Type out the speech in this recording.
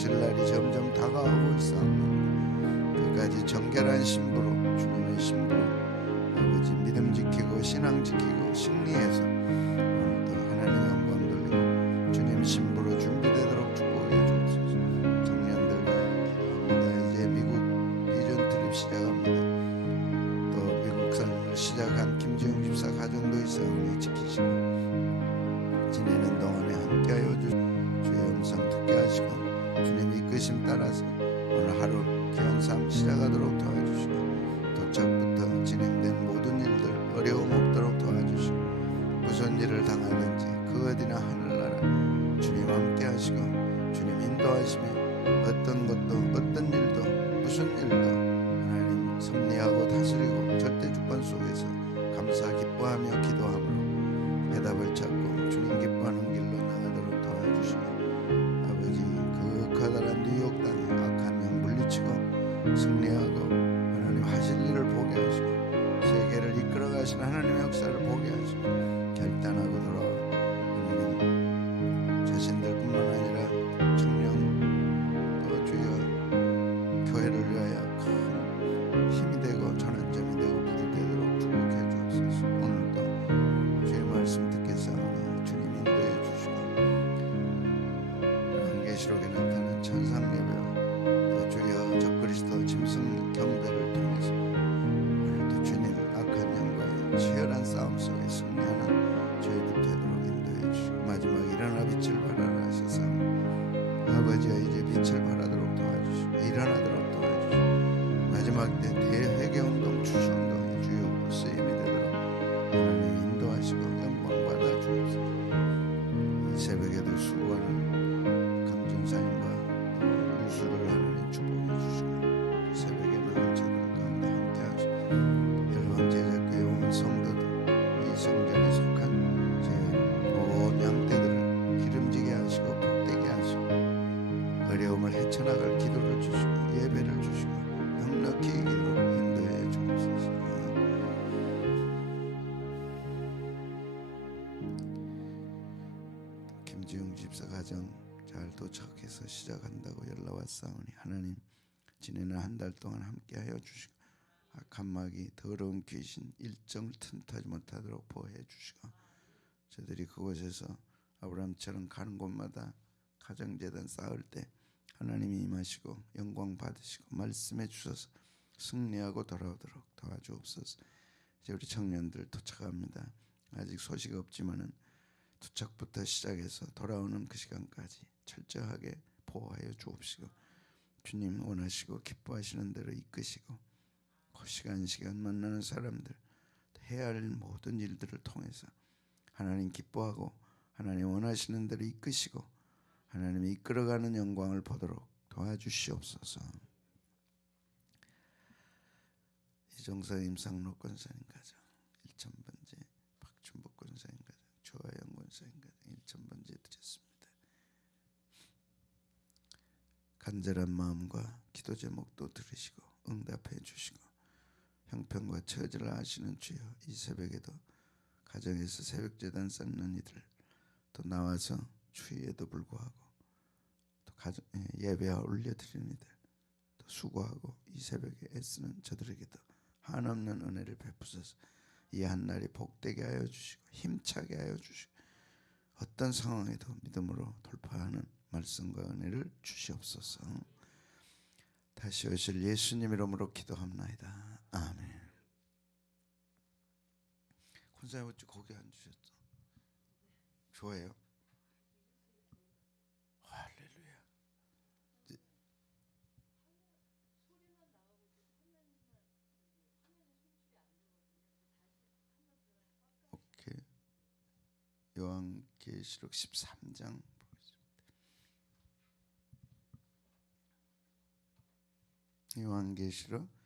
오실 날이 점점 다가오고 있사옵니다. 그까지 정결한 신부로 주님의 신부로 아버지 믿음 지키고 신앙 지키고 승리해서 오늘도 하나님 영광 돌리고 주님 신부로 준비되도록 축복해 주옵소서. 청년들과 기도합니다. 이제 미국 비전 트립 시작합니다. 또 미국 삶을 시작한 김지영 집사 가정도 있사오니 지키시고 지내는 동안에 함께하여 주 주의 음성 듣게 주님 이끄심 따라서 오늘 하루 귀한 삶 시작하도록 도와주시고 도착부터 진행된 모든 일들 어려움 없도록 도와주시고 무슨 일을 당하든지 그 어디나 하늘나라 주님 함께 하시고 주님 인도하시며 어떤 것도 어떤 일도 무슨 일도 하나님 섭리하고 다스리고 절대 주권 속에서 감사 기뻐하며 기도함으로 승리하고 하나님 하실 일을 보게 하시고 세계를 이끌어 가신 하나님의 역사를 보게 하시고 결단하고 돌아와 하나님 자신들 짐승 경배를 통해서 오늘도 주님 악한 영과의 치열한 싸움 속에 승리하는 저희들 되도록 인도해 주시고 마지막 일어나 빛을 발하라 하셔서 아버지가 이제 빛을 발하도록 도와주시고 일어나도록 도와주시고 마지막 때 대회개운동 추수 김지웅 집사 가정 잘 도착해서 시작한다고 연락 왔사오니 하나님 지내는 한 달 동안 함께하여 주시고 악한 마귀 더러운 귀신 일정을 틈타지 못하도록 보호해 주시고 저들이 그곳에서 아브라함처럼 가는 곳마다 가정재단 쌓을 때 하나님이 임하시고 영광 받으시고 말씀해 주셔서 승리하고 돌아오도록 도와주옵소서. 이제 우리 청년들 도착합니다. 아직 소식 없지만은 도착부터 시작해서 돌아오는 그 시간까지 철저하게 보호하여 주옵시고 주님 원하시고 기뻐하시는 대로 이끄시고 그 시간 시간 만나는 사람들 해야 할 모든 일들을 통해서 하나님 기뻐하고 하나님 원하시는 대로 이끄시고 하나님이 이끌어가는 영광을 보도록 도와주시옵소서. 이정서 임상록 권사님 가정 1천번째 박준복 권사님 가정 조하영 권사님 가정 1천번째 드렸습니다. 간절한 마음과 기도 제목도 들으시고 응답해 주시고 형편과 처지를 아시는 주여 이 새벽에도 가정에서 새벽 재단 쌓는 이들 또 나와서 추위에도 불구하고 또 가정, 예, 예배와 올려드리는 이들 또 수고하고 이 새벽에 애쓰는 저들에게도 한없는 은혜를 베푸셔서 이 한 날이 복되게 하여 주시고 힘차게 하여 주시고 어떤 상황에도 믿음으로 돌파하는 말씀과 은혜를 주시옵소서. 다시 오실 예수님 이름으로 기도합나이다. 아멘. 권사님 어찌 거기 앉으셨어? 좋아요. 할렐루야. 이제 오케이. 요한계시록 13장 보겠습니다. 요한계시록